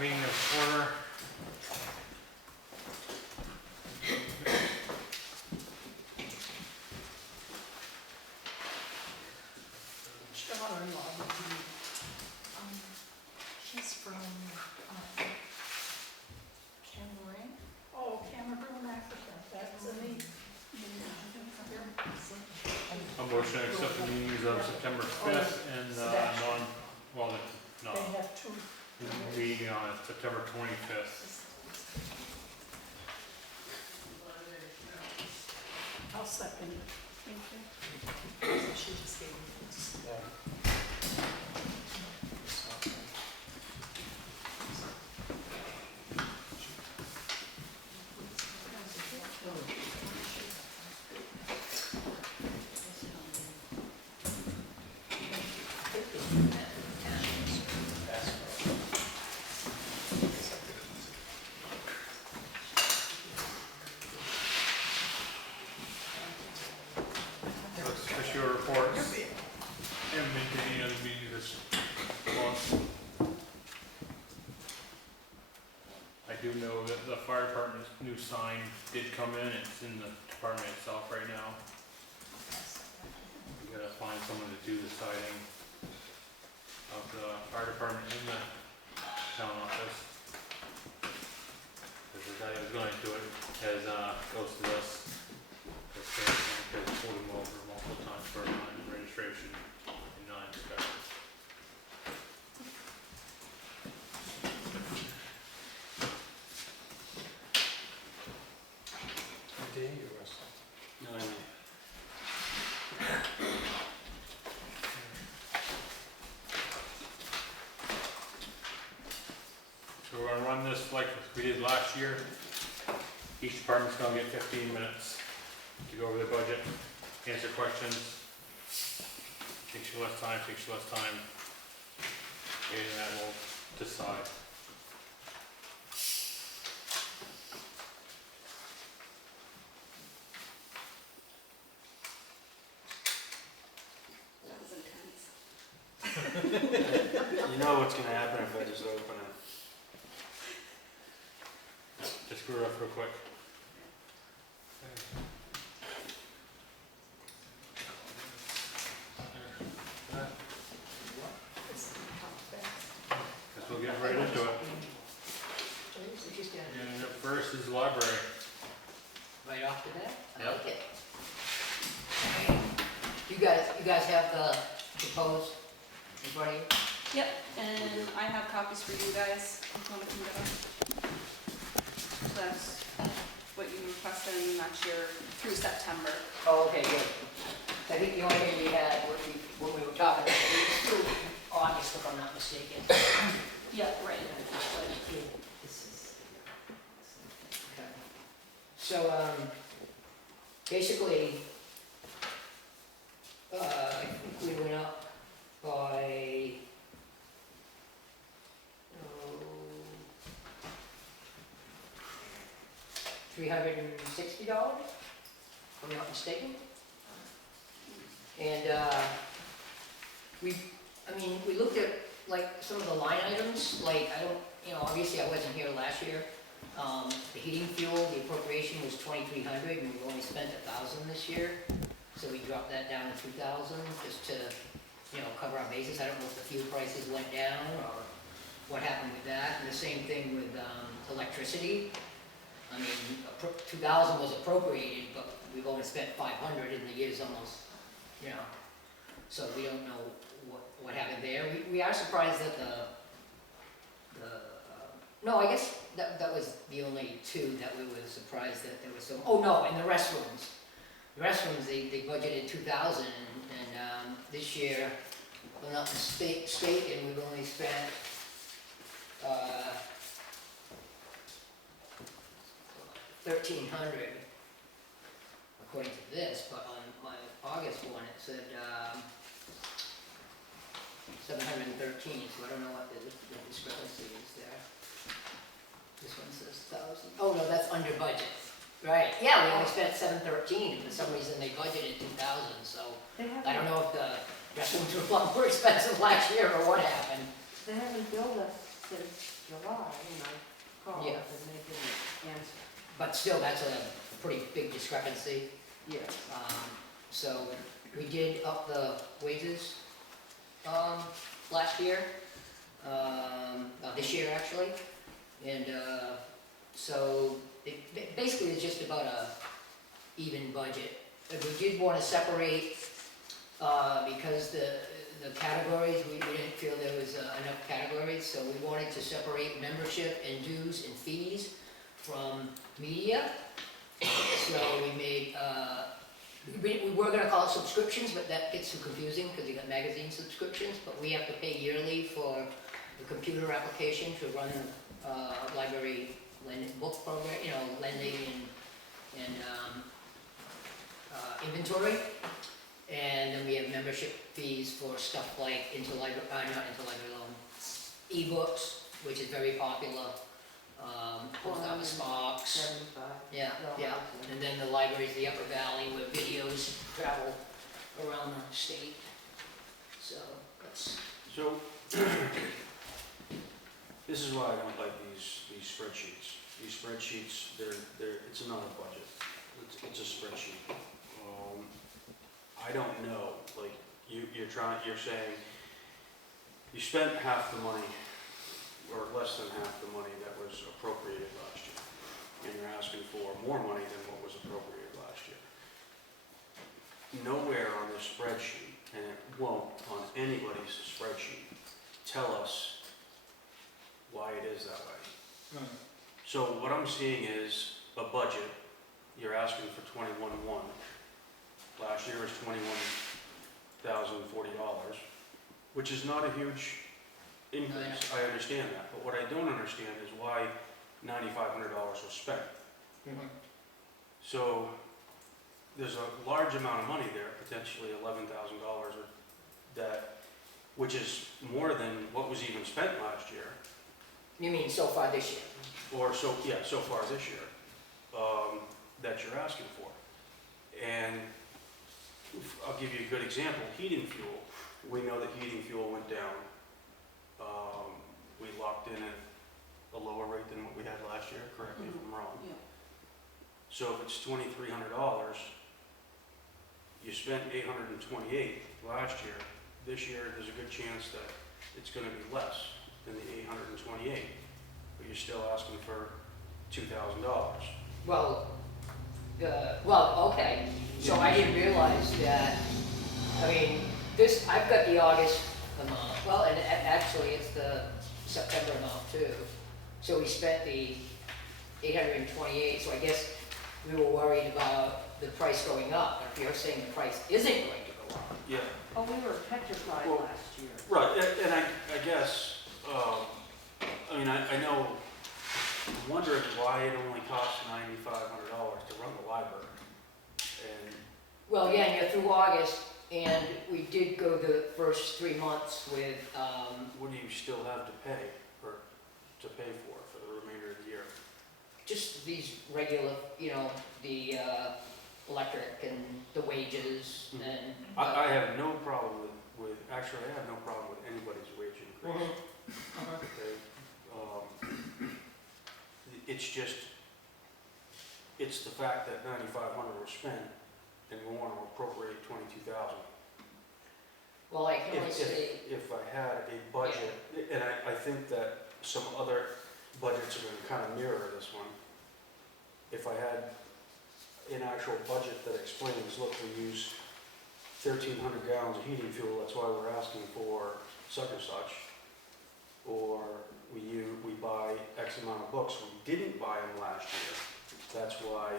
Meeting of order. She's from Cameroon. Oh, Cameroon, Africa. That's amazing. A motion to accept the meetings of September 5th and They have two. meeting on September 25th. I'll second it. Thank you. She just gave me this. That's your reports. Haven't been to any other meetings this month. I do know that the fire department's new sign did come in. It's in the department itself right now. We gotta find someone to do the siding of the fire department in the town office. Cause the guy who's gonna do it has, ghosted us. Because we pulled him over multiple times for non-registration and non-inspection. No, I mean, So we're gonna run this like we did last year. Each department's gonna get 15 minutes to go over the budget, answer questions. Takes you less time, and that will decide. you know what's gonna happen if I just open it. Just screw it up real quick. Guess we'll get right into it. And up first is the library. Right off the bat? I Yep. like it. You guys have the proposed in front of you? Yep, and I have copies for you guys, if you want to come down. So that's what you requested, and that's your through September. Oh, okay, good. I think the only thing we had, when we were talking, was through August, if I'm not mistaken. Yep, right. This is. Okay. So, basically, I think we went up by, $360, if I'm not mistaken. And, we looked at, like, some of the line items, like, obviously I wasn't here last year. The heating fuel, the appropriation was $2,300, and we've only spent $1,000 this year. So we dropped that down to $2,000, just to, cover our bases. I don't know if the fuel prices went down, or what happened with that. And the same thing with, electricity. I mean, $2,000 was appropriated, but we've only spent $500, and the year's almost, so we don't know what happened there. We are surprised that no, I guess that was the only two that we were surprised that there was so, oh no, and the restrooms. The restrooms, they budgeted $2,000, and this year, if I'm not mistaken, we've only spent, $1,300, according to this, but on my August one, it said, 713, so I don't know what the discrepancy is there. This one says 1,000. Oh no, that's under budget. Right, yeah, we only spent 713, and for some reason they budgeted 2,000, so I don't know if the restrooms were a lot more expensive last year or what happened. They haven't billed us since July, and I called Yeah. and they didn't answer. But still, that's a pretty big discrepancy. Yes. So we did up the wages, last year, this year actually. And, so basically it's just about a even budget. But we did want to separate, because the categories, we didn't feel there was enough categories, so we wanted to separate membership and dues and fees from media. So we made, we were gonna call it subscriptions, but that gets too confusing because you got magazine subscriptions, but we have to pay yearly for the computer application to run library lending book program, lending and inventory. And then we have membership fees for stuff like not interlibrary loan, ebooks, which is very popular, post office box. 75. Yeah, yeah, and then the library's the Upper Valley where videos travel around the state. So, that's, So, this is why I don't like these spreadsheets. These spreadsheets, it's another budget. It's a spreadsheet. I don't know, like, you're saying, you spent half the money, or less than half the money that was appropriated last year. And you're asking for more money than what was appropriated last year. Nowhere on this spreadsheet, and it won't on anybody's spreadsheet, tell us why it is that way. So what I'm seeing is a budget, you're asking for $21,100. Last year was $21,040, which is not a huge increase. I understand that, but what I don't understand is why $9,500 was spent. So there's a large amount of money there, potentially $11,000, which is more than what was even spent last year, you mean so far this year? or so far this year, that you're asking for. And I'll give you a good example, heating fuel. We know that heating fuel went down. We locked in at a lower rate than what we had last year, correct me if I'm wrong. Yeah. So if it's $2,300, you spent $828 last year. This year, there's a good chance that it's gonna be less than the $828, but you're still asking for $2,000. Well, okay, so I didn't realize that, I've got the August amount, well, and actually it's the September amount too. So we spent the 828, so I guess we were worried about the price going up. If you're saying the price isn't going to go up. Yeah. Oh, we were petrified Well, last year. Right, and I guess, I know, I'm wondering why it only costs $9,500 to run the library. And Well, yeah, and you're through August, and we did go the first 3 months with, what do you still have to pay for the remainder of the year? just these regular, the electric and the wages and. I have no problem actually, I have no problem with anybody's wage increase. Okay? It's just, it's the fact that $9,500 was spent and we want to appropriate $22,000. Well, I can only say, If I had a budget, and I think that some other budgets are going to kind of mirror this one. If I had an actual budget that explains, look, we use 1,300 gallons of heating fuel, that's why we're asking for such and such. Or we buy X amount of books, we didn't buy them last year. That's why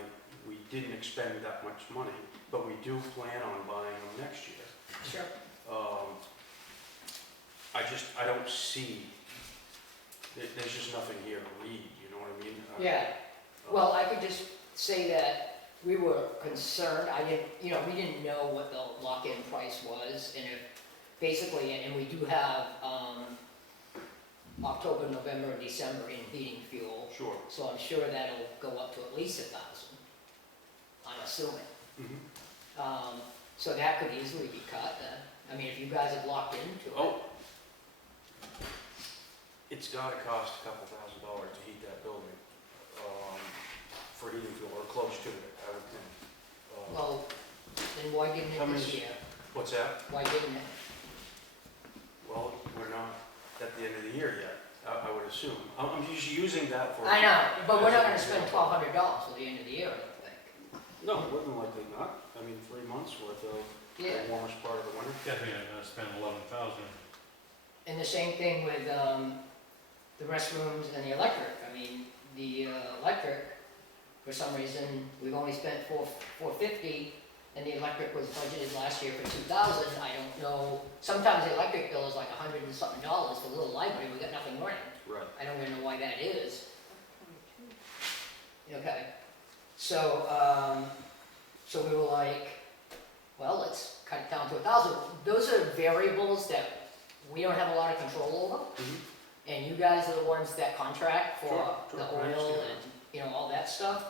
we didn't expend that much money, but we do plan on buying them next year. sure. I don't see, there's just nothing here to read, you know what I mean? Yeah, well, I could just say that we were concerned, we didn't know what the lock-in price was, and if, basically, and we do have, October, November, and December in heating fuel, Sure. so I'm sure that'll go up to at least 1,000, I'm assuming. Mhm. So that could easily be cut then, if you guys have locked into it. Oh. it's gotta cost a couple $1,000 to heat that building, for heating fuel, or close to it, I would think. Well, then why didn't How it this many- year? What's that? Why didn't it? Well, we're not at the end of the year yet, I would assume. I'm just using that for. I know, but we're as not an gonna spend example. $1,200 till the end of the year, I don't think. No, more than likely not. I mean, 3 months worth of Yeah, the warmest part of the winter. Definitely not gonna spend 11,000. and the same thing with, the restrooms and the electric. I mean, the, electric, for some reason, we've only spent $450, and the electric was budgeted last year for $2,000. I don't know, sometimes the electric bill is like $100 and something for a little library, we got nothing running. Right. I don't even know why that is. Okay, so, so we were like, well, let's cut it down to 1,000. Those are variables that we don't have a lot of control over, Mhm. and you guys are the ones that contract for Sure, the sure, I oil understand. and, you know, all that stuff.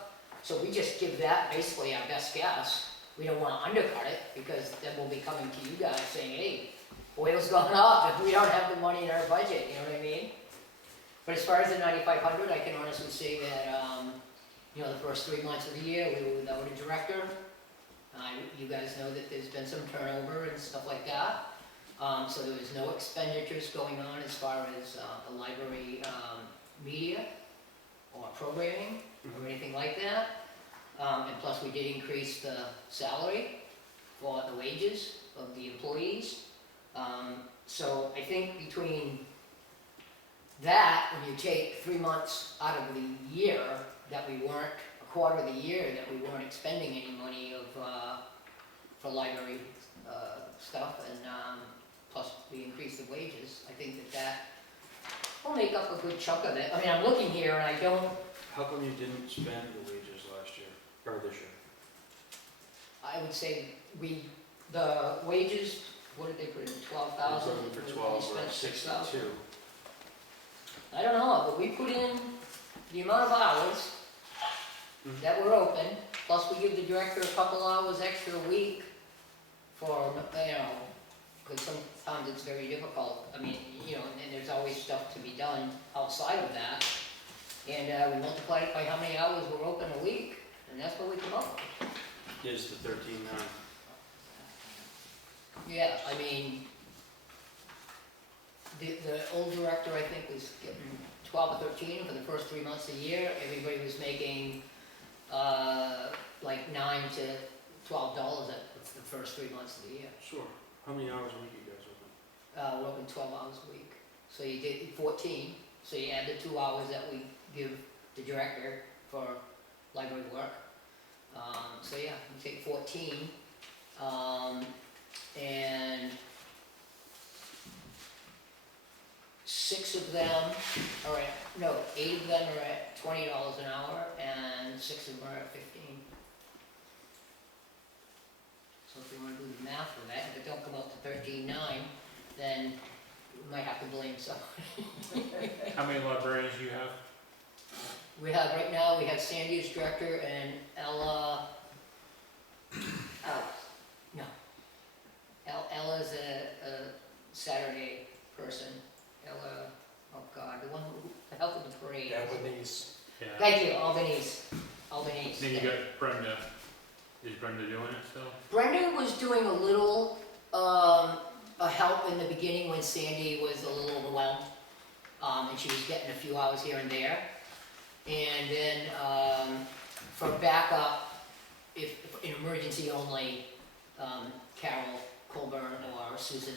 So we just give that basically our best guess. We don't wanna undercut it, because then we'll be coming to you guys saying, hey, oil's gone up, and we don't have the money in our budget, you know what I mean? But as far as the 9,500, I can honestly say that, you know, the first 3 months of the year, we were without a director. You guys know that there's been some turnover and stuff like that. So there was no expenditures going on as far as the library media or programming or anything like that. And plus, we did increase the salary for the wages of the employees. So I think between that, when you take 3 months out of the year that we weren't, a quarter of the year that we weren't expending any money of, for library stuff, and plus we increased the wages, I think that that will make up a good chunk of it. I mean, I'm looking here and I don't, How come you didn't spend the wages last year, or this year? I would say the wages, what did they put in, 12,000? We're looking for We 12, we're spent at 6,000. 62. I don't know, but we put in the amount of hours Mhm. that were open, plus we give the director a couple hours extra a week for, you know, because sometimes it's very difficult. I mean, you know, and there's always stuff to be done outside of that. And we multiplied it by how many hours were open a week, and that's what we come up with. Is the 13,900. Yeah, I mean, the old director, I think, was getting 12 or 13 for the first 3 months of the year. Everybody was making, like $9 to $12 at the first 3 months of the year. Sure. How many hours a week you guys open? We're open 12 hours a week. So you did 14, so you add the 2 hours that we give the director for library work. So yeah, you take 14, and 6 of them are at, no, 8 of them are at $20 an hour, and 6 of them are at 15. So if you wanna do the math for that, if it don't come out to 13,900, then we might have to blame somebody. How many librarians do you have? We have, right now, we have Sandy as director and Ella, Ella's a Saturday person. Ella, oh God, the one who helped with the parade. Japanese. Yeah. Thank you, Albanese. Then you got Brenda. Is Brenda doing it still? Brenda was doing a little, a help in the beginning when Sandy was a little overwhelmed. And she was getting a few hours here and there. And then, for backup, if in emergency only, Carol Colburn or Susan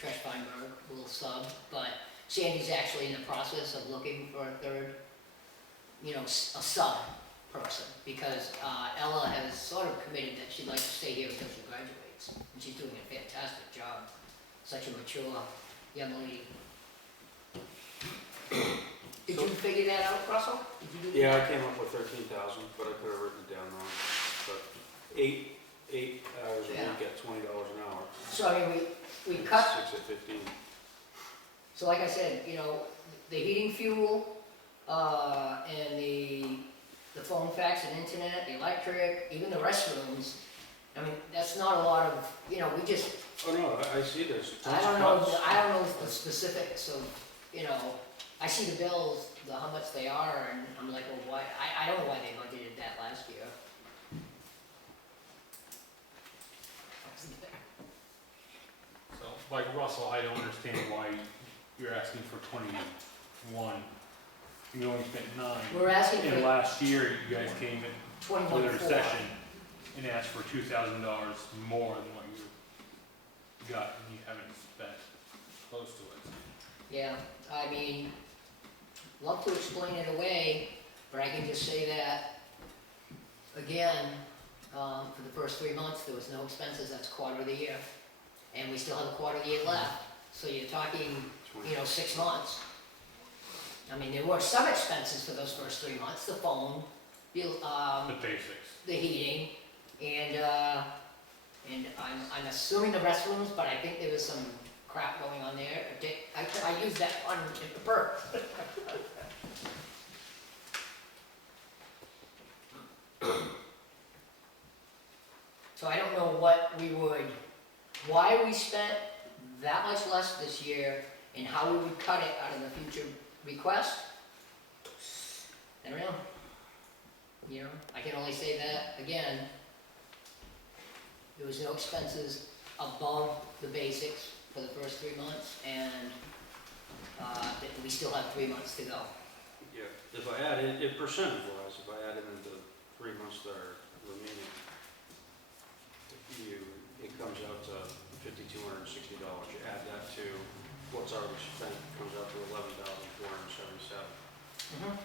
Tresh-Feinberg will sub, but Sandy's actually in the process of looking for a third, you know, a sub person, because Ella has sort of committed that she'd like to stay here until she graduates, and she's doing a fantastic job. Such a mature young lady. Did you figure that out, Russell? Did you do that? Yeah, I came up with 13,000, but I could have written it down wrong. But eight hours a Yeah. week at $20 an hour. So I mean, we cut, 6 at 15. so like I said, you know, the heating fuel, and the phone, fax, and internet, the electric, even the restrooms, I mean, that's not a lot of, you know, we just, Oh, no, I see this. I don't know the specifics of, you know, I see the bills, how much they are, and I'm like, well, why, I don't know why they budgeted that last year. I wasn't there. So, like Russell, I don't understand why you're asking for 21. You only spent 9. We're asking And for last year, you guys came in with 21.4. a recession and asked for $2,000 more than what you got, and you haven't spent close to it. Yeah, I mean, love to explain it away, but I can just say that, again, for the first 3 months, there was no expenses, that's quarter of the year. And we still have a quarter of the year left, so you're talking, 6 months. I mean, there were some expenses for those first 3 months, the phone, the basics. the heating, and I'm assuming the restrooms, but I think there was some crap going on there. I used that on the perk. So I don't know why we spent that much less this year, and how we would cut it out of the future request. I don't know. I can only say that, again, there was no expenses above the basics for the first 3 months, and that we still have 3 months to go. Yeah, if I add it percentage-wise, if I add it into 3 months that are remaining, it comes out to $5,260. You add that to what's already spent, it comes out to $11,477.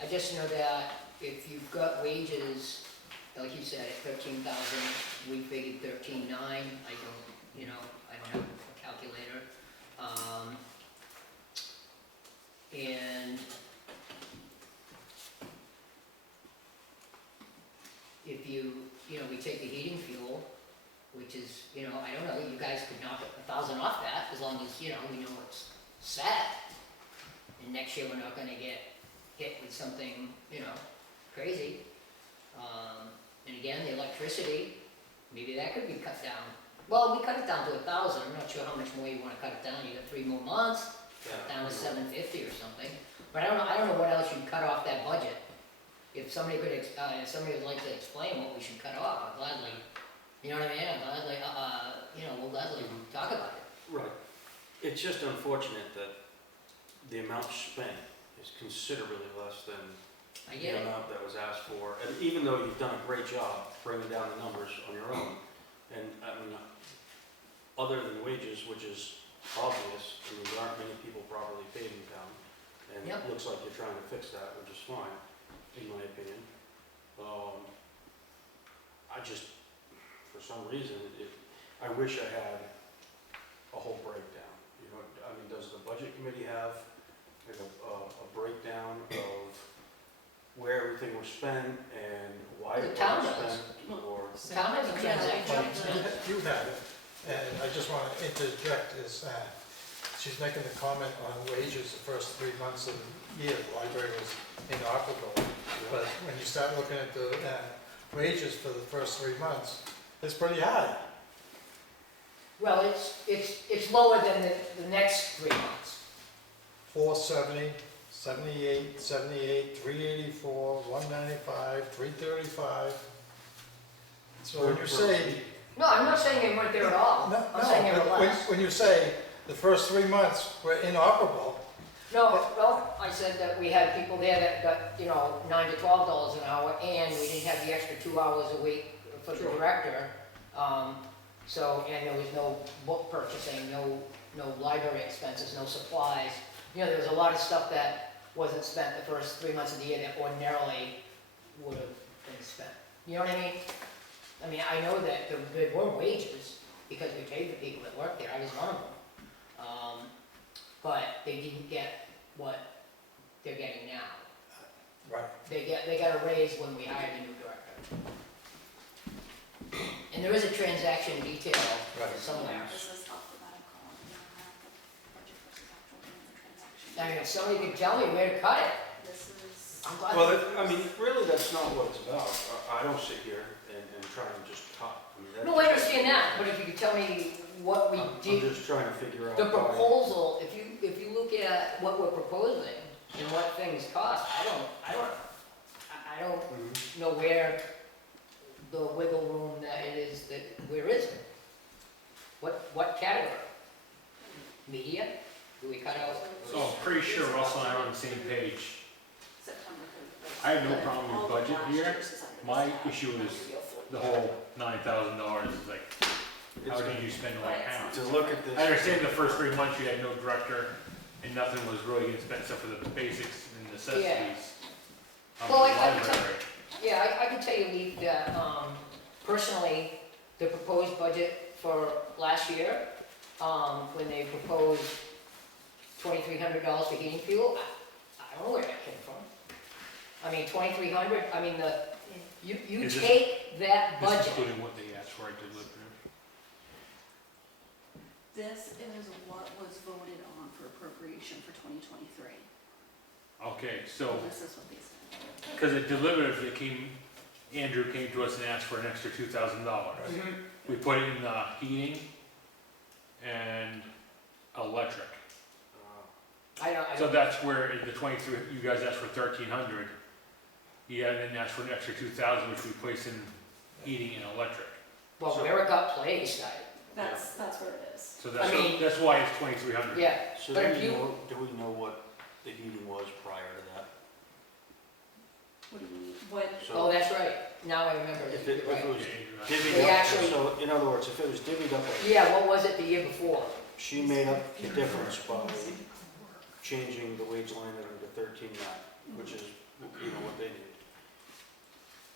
I just know that if you've got wages, like you said, at 13,000, we figured 13,900. I don't have a calculator. And if we take the heating fuel, which is, I don't know, you guys could knock 1,000 off that, as long as, we know it's set. And next year, we're not gonna get hit with something, crazy. And again, the electricity, maybe that could be cut down. Well, we cut it down to 1,000, I'm not sure how much more you wanna cut it down, you got 3 more months, down to 750 or something. But I don't know what else you'd cut off that budget. If somebody would like to explain what we should cut off, I'd gladly, you know what I mean? I'd gladly, we'll gladly talk about it. Right. It's just unfortunate that the amount spent is considerably less than I the get it. amount that was asked for. And even though you've done a great job bringing down the numbers on your own, and other than wages, which is obvious, there aren't many people properly paid in town. And Yep. it looks like you're trying to fix that, which is fine, in my opinion. I just, for some reason, I wish I had a whole breakdown. Does the budget committee have like a breakdown of where everything was spent and why The it town was does. spent? Or, Town has a transaction. You have it, and I just want to interject is that she's making the comment on wages the first 3 months of the year. The library was inoperable, but when you start looking at the wages for the first 3 months, it's pretty high. Well, it's lower than the next 3 months. 470, 78, 78, 384, 195, 335. So when you say, No, I'm not saying they weren't there at all. no, I'm saying they were but less. when you say the first 3 months were inoperable, No, I said that we had people there that got, $9 to $12 an hour, and we didn't have the extra 2 hours a week for the director. And there was no book purchasing, no library expenses, no supplies. There was a lot of stuff that wasn't spent the first 3 months of the year that ordinarily would have been spent. You know what I mean? I know that there were wages, because we paid the people that worked there, I was one of them. But they didn't get what they're getting now. right, They got a raise when we hired a new director. And there is a transaction detail Right. somewhere. This is alphabetical, budget versus actual in the transaction. If somebody could tell me where to cut it, This is, I'm glad. well, really, that's not what it's about. I don't sit here and try and just cut. No, I understand that, but if you could tell me what we I'm did, just trying to figure out the why. proposal, if you look at what we're proposing and what things cost, I don't Mhm. know where the wiggle room that it is, that, where is it? What category? Media? Do we cut out? So I'm pretty sure Russell and I are on the same page. September 30th. I have no problem with budget here. My issue is the whole $9,000 is like, how It's did you spend all that pounds? To look at this. I understand the first 3 months you had no director and nothing was really getting spent except for the basics and necessities of the Well, I can tell- library. Yeah, I can tell you, Lee, that, personally, the proposed budget for last year, when they proposed $2,300 for heating fuel, I don't know where that came from. I mean, 2,300, I mean, you Is this- take that This budget. including what they asked for, I did live This is what was voted on for appropriation for 2023. Okay, so, This is what they said. because it deliberatively came, Andrew came to us and asked for an extra $2,000. Mhm. We put it in the heating and electric. Uh, I So don't, that's where the 23, you guys asked for 1,300. Yeah, and then asked for an extra 2,000, which we place in heating and electric. well, So- where it got placed, That's where it is. So that's, I mean- that's why it's 2,300. yeah, So But do if we you- know, do we know what the heating was prior to that? What do you mean? What, So oh, that's right, now I remember, if it, you're if it right. was Yeah, divvied They up, actually- so in other words, if it was divvied up, like Yeah, what was it the year before? she made up the difference by changing the wage line item to 13.9, which is, you know, what they did.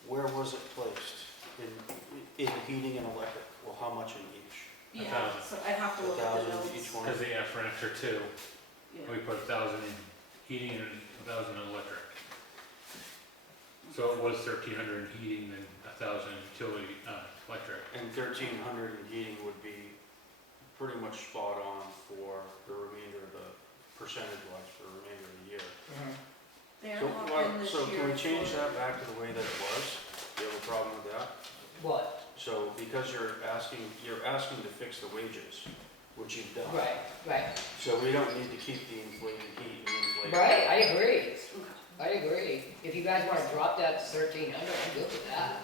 Where was it placed? In heating and electric? Well, how much in each? yeah, 1,000. so I have to look at the 1,000 notes. each one? Because they asked for an extra 2. Yeah. We put 1,000 in heating and 1,000 in electric. So it was 1,300 in heating and 1,000 in utility, electric. And 1,300 in heating would be pretty much spot on for the remainder of the, percentage-wise, for the remainder of the year. Mhm. They're So, not why- in this so can we year change for- that back to the way that it was? Do you have a problem with that? What? So, because you're asking to fix the wages, which you've done. Right, So we don't need to keep the inflated heat and inflated. right, I agree, Okay. I agree. If you guys wanna drop that to 1,300, I'm good with that.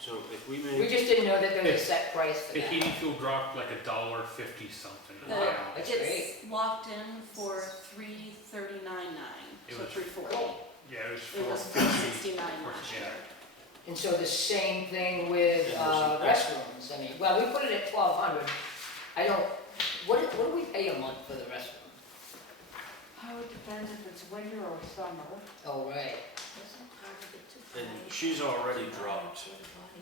So if we We made, just didn't know that there was a set price for The that. heating fuel dropped like $1.50 something. a The- gallon. That's It's locked in for $339.9, It so was- $340. Yeah, it was It was 450. $469 last Yeah. year. And so the same thing with, restrooms, I mean, well, we put it at 1,200. I don't, what do we pay a month for the restroom? How it depends if it's winter or summer. Oh, right. and she's already dropped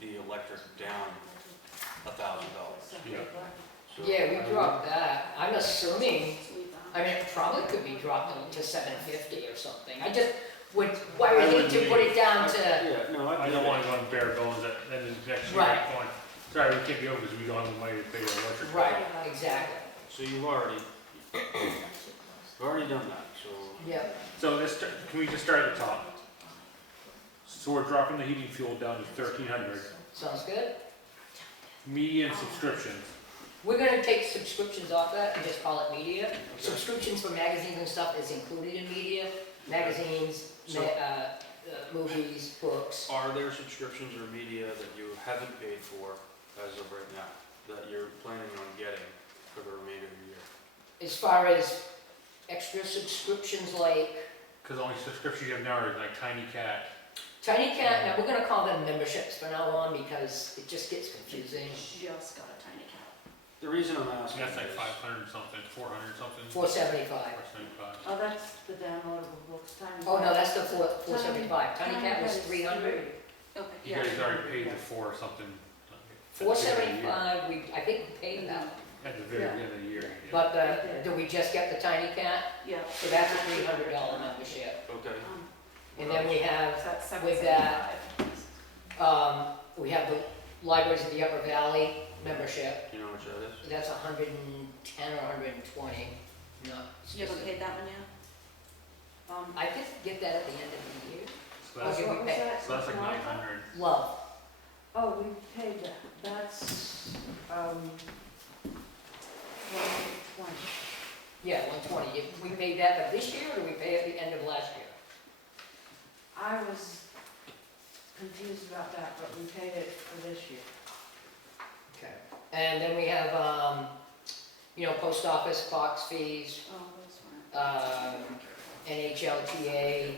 the electric down $1,000. Yeah. So, Yeah, we dropped that. I'm assuming, So leave that. I mean, it probably could be dropped to 750 or something. I just would, why we need to put it down to, Yeah, no, I I don't get want it. to go on bare bones and then next year Right. going, sorry, we can't be over because we don't have the money to pay the electric. bill." right, exactly. So you've already done that, so. Yeah, So let's, can we just start at the top? So we're dropping the heating fuel down to 1,300. sounds good. Media and subscriptions. We're gonna take subscriptions off that and just call it media. Subscriptions for magazines and stuff is included in media. Magazines, So- movies, books. Are there subscriptions or media that you haven't paid for as of right now, that you're planning on getting for the remainder of the year? As far as extra subscriptions like Because the only subscriptions you have now are like Tiny Cat. Tiny Cat, now we're gonna call them memberships from now on because it just gets confusing. Just got a tiny cat. The reason I'm And asking that's like is, 500 something, 400 something. 475. 475. Oh, that's the downloadable books, time. Oh, no, that's the 475. Tiny Cat was 300. Okay, You yeah. guys already paid the 4 something. 475, I think we paid that. At the very end of the year. you did. But do we just get the Tiny Cat? Yeah. So that's a $300 membership. okay, And then we have, That's with that, we have the Libraries of the Upper Valley membership. you know which that is? That's 110 or 120. No. You haven't paid that one yet? I could get that at the end of the year. So that's, Okay, What we was pay. that? so that's like 900. Love. Oh, we paid that, that's, $120. Yeah, 120. Did we pay that for this year, or did we pay at the end of last year? I was confused about that, but we paid it for this year. Okay. And then we have, post office box fees, Oh, those weren't. NHLTA,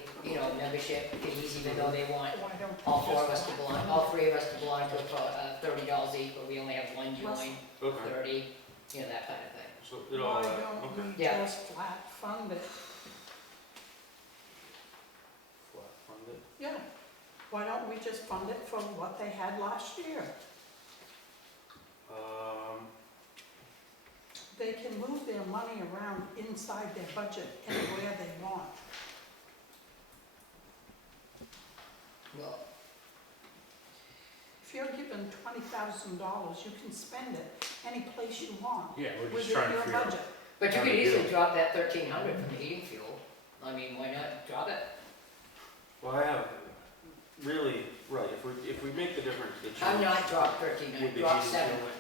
membership fees, even though they want Why don't all three of us to belong to $30 each, but we only have one join, Okay, 30, that kind of thing. so it all, Why okay. don't we Yeah. just flat fund it? Flat funded. Yeah. Why don't we just fund it for what they had last year? They can move their money around inside their budget anywhere they want. Well, If you're given $20,000, you can spend it any place you want Yeah, we're just within trying to your figure out. budget. but you How could to do easily it. drop that 1,300 from the heating fuel. I mean, why not drop it? Well, I have, really, right, if we make the difference, the change. I'm not drop Would 1,300, be drop heating 7. fuel.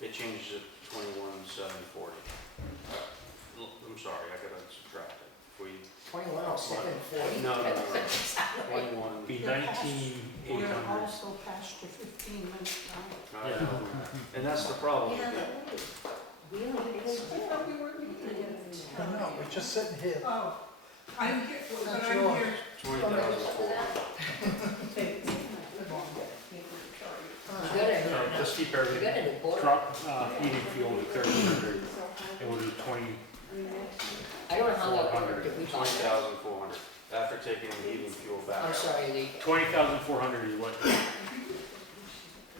It changes it 21,740. I'm sorry, I gotta subtract it. If we, 21,740? no, 21, Be You're 19,800. also past your 15-minute time. I know. And that's the problem. Yeah, we only paid this. No, we're just sitting here. Oh, I'm here, but That's I'm yours. here. 20,400. You got it. So just keep You got everything, it in quarter. drop, heating fuel to 1,300, and we'll do 20, I don't know how that 400. worked, did we buy that? 20,400, after taking the heating fuel back. I'm sorry, Lee. 20,400 is what.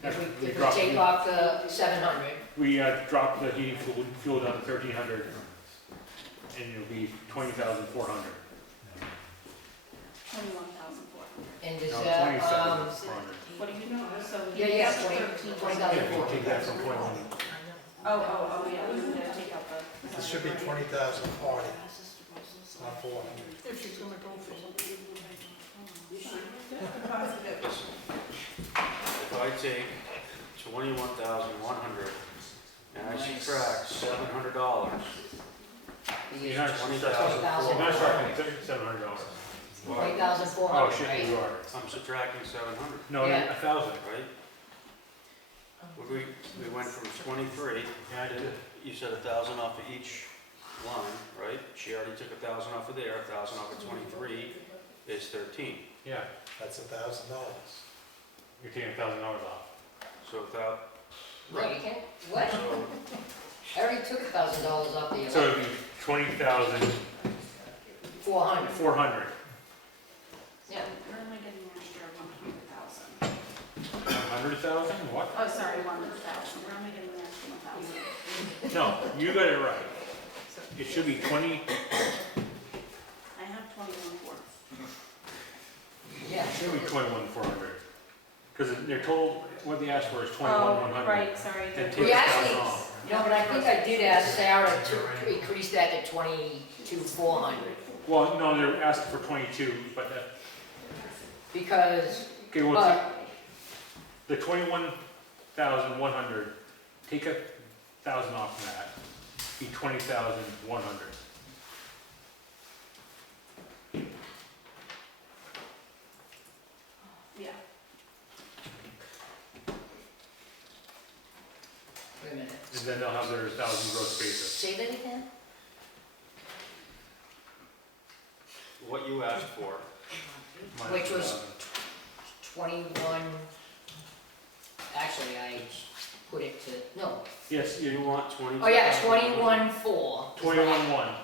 If we dropped take the- off the 700, We dropped the heating fuel down to 1,300, and it'll be 20,400. 21,400. and does No, that, 27,400. What do you know? So. yeah, yeah, that's 20 13. 20,000. Yeah, if you take that from 21. Oh, yeah, we need to take out the. It should be 20,040, not 400. If you're gonna go for something. Listen, if I take 21,100 and I subtract $700, You're not, you're 20,000. not starting at $700. well, 20,400, Oh, shit, right? you are. I'm subtracting 700, No, Yeah. 1,000. right? We went from 23, Yeah, I did. you said 1,000 off of each line, right? She already took 1,000 off of there, 1,000 off of 23 is 13. Yeah, That's $1,000. you're taking $1,000 off. So without, No, you can't, what? so, I already took $1,000 off the So it'd be 20,400. 400. Yeah. Where am I getting last year, 100,000? 100,000, what? Oh, sorry, 100,000, where am I getting the extra 1,000? No, you got it right. It should be 20, I have 21,400. Yeah, it should be 21,400. Because they're told, what they asked for is Oh, 21,100. right, sorry. And We take actually- 1,000 off. no, but I think I did ask Sarah to increase that to 22,400, Well, no, they're asking for 22, but that, because, okay, well, but, the 21,100, take 1,000 off from that, be 20,100. Yeah. wait a minute. And then they'll have their 1,000 gross basis. Say that again? what you asked for, Which was 21, actually, I put it to, no, Yes, you you want 20. oh yeah, 21,400. 21,100.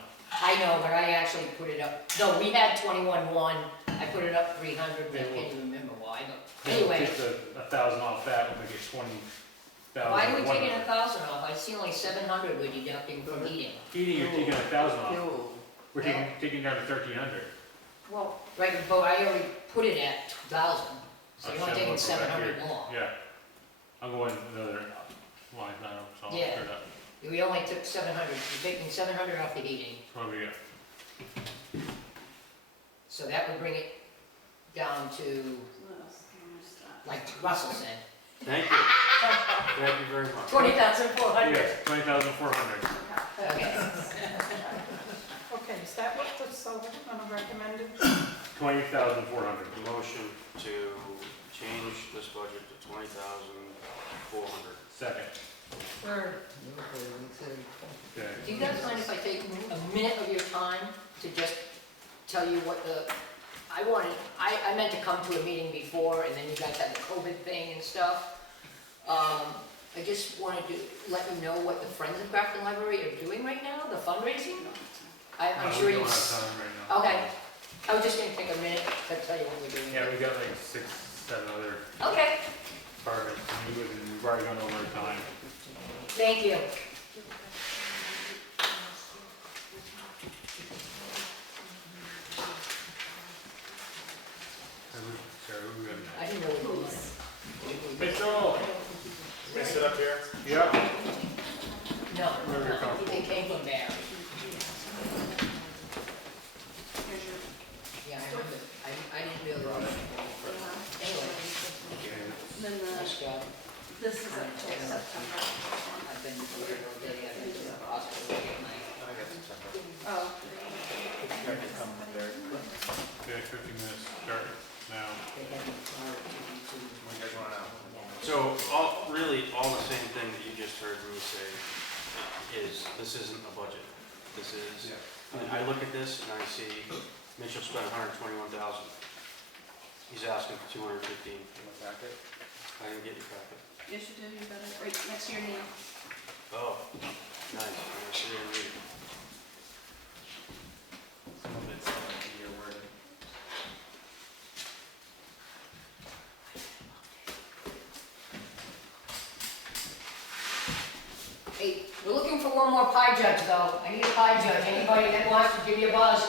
I know, but I actually put it up, no, we had 21,100, I put it up 300, but I can't even remember why, but Then we'll anyway. take the 1,000 off that, we'll make it 20,100. Why are we taking 1,000 off? I see only 700 we're deducting from heating. Heating, you're taking 1,000 off. We're taking down to 1,300. Well, right, but I already put it at 2,000, so you're only Okay, taking we'll go back 700 here. more. Yeah. I'll go in another line now, so I'll Yeah. clear that. We only took 700, you're taking 700 off the heating, What do we got? so that would bring it down to, What else? How much is that? like Russell said, Thank you. Thank you very much. 20,400. Yes, 20,400. Okay. Okay, is that what the selectmen recommended? 20,400. Motion to change this budget to 20,400. Second. Third. Okay. Do you guys mind if I take a minute of your time to just tell you what I meant to come to a meeting before, and then you guys had the COVID thing and stuff. I just wanted to let you know what the Friends of Grafton Library are doing right now, the fundraising. I'm sure We you. don't have time right now. Okay, I was just gonna take a minute to tell you what we're doing. Yeah, we got like 6, 7 other Okay, targets, and we've already gone over time. thank you. Sarah, who we got next? I didn't know what it was. Hey, Joel. Can I sit up here? Yeah. No, Where you're comfortable. they came from there. Here's your, Yeah, I remember. I didn't really. Anyway, and then nice job. this is up till September. I've been really, I've been to the hospital to get my. Oh. Okay, 50 minutes, start now. They had me tomorrow to do So, really, all the same thing that you just heard me say is, this isn't a budget. This is, I look at this and I see Mitchell spent 121,000. He's asking for 215. I didn't get your packet. Yes, you do, you got it, right next to your name. Oh, nice. I'm gonna sit here and read it. Some of it's your word. Hey, we're looking for one more pie judge though. I need a pie judge. Anybody that wants to give me a buzz?